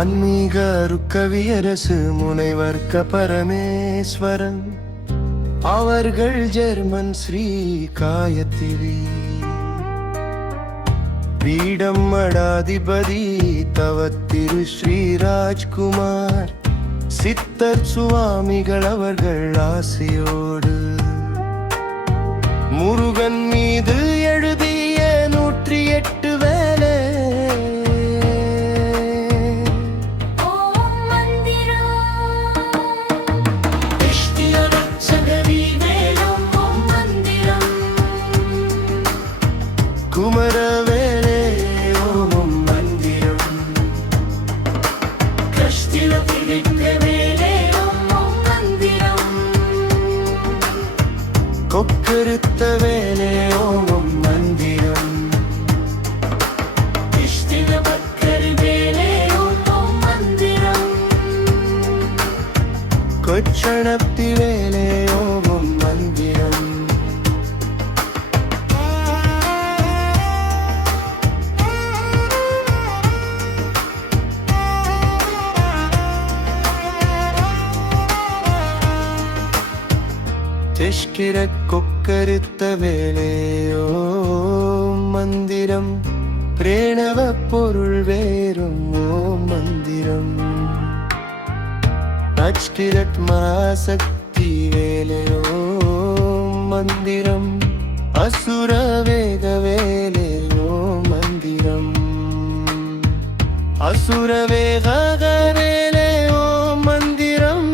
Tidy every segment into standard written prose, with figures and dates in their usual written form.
ஆன்மீக அருக்கவியரசு முனைவர் பரமேஸ்வரன் அவர்கள் ஜெர்மன் ஸ்ரீ காயத்ரி பீடம் மடாதிபதி தவத்திரு ஸ்ரீராஜ்குமார் சித்தர் சுவாமிகள் அவர்கள் ஆசையோடு முருகன் மீது எழுதிய 108 வேலை குமரவேலே ஓம் மந்திரம் கஷ்டில பிடிக்கவேலே ஓம் மந்திரம் கொக்கருத்த வேலே ஓம் மந்திரம் கிஷ்டில பக்கரி வேலே ஓம் மந்திரம் கொச்சணப்தி வேலே ஓம் மந்திரம் தெஷ்கிர கொக்கருத்த வேலே ஓம் மந்திரம் பிரேணவ பொருள் வேறும் ஓம் மந்திரம் அச்கிரட் மாசக்தி வேலே ஓம் மந்திரம் அசுர வேக வேலே ஓம் மந்திரம் அசுர வேக வேலே ஓம் மந்திரம்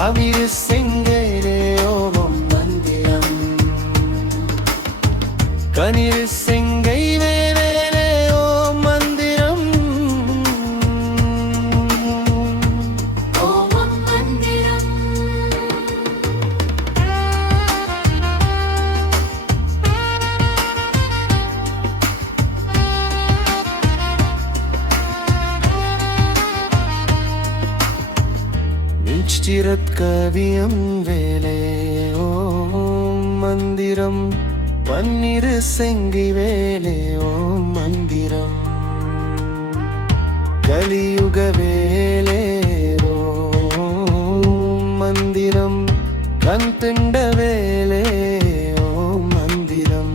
அவிரு செங்கரே ஓம் மந்திரம் கனிரு செங்கை வேலே ஓம் மந்திரம் ஓம் மந்திரம் நிச்சிரத் கவியம் வேலே ஓம் மந்திரம் பன்னிரு செங்கி வேலே ஓம் மந்திரம் கலியுக வேலே ஓம் மந்திரம் கந்திண்ட வேலே ஓம் மந்திரம்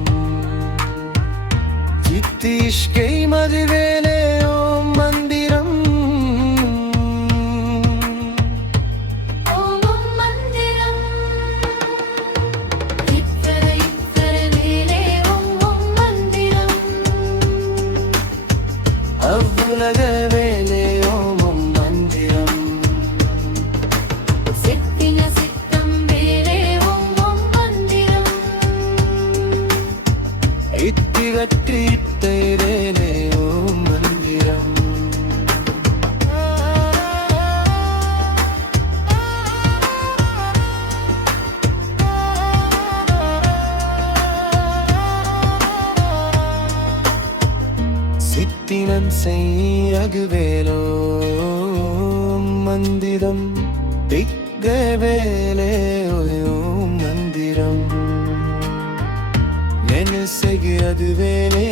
சித்தீஷ்கை மதிவேலே ஓம் மந்திரம் அவ்வுலக வேலே ஓம் மந்திரம் சித்தின சித்தம் வேலே ஓம் மந்திரம் இத்திகற்றி இத்தை வேலே ஓம் மந்திரம் சித்தினன் செய்யகுவேலோ மந்திரம் திக்க வேலே ஓம் மந்திரம் நெனசெகு அது வேலே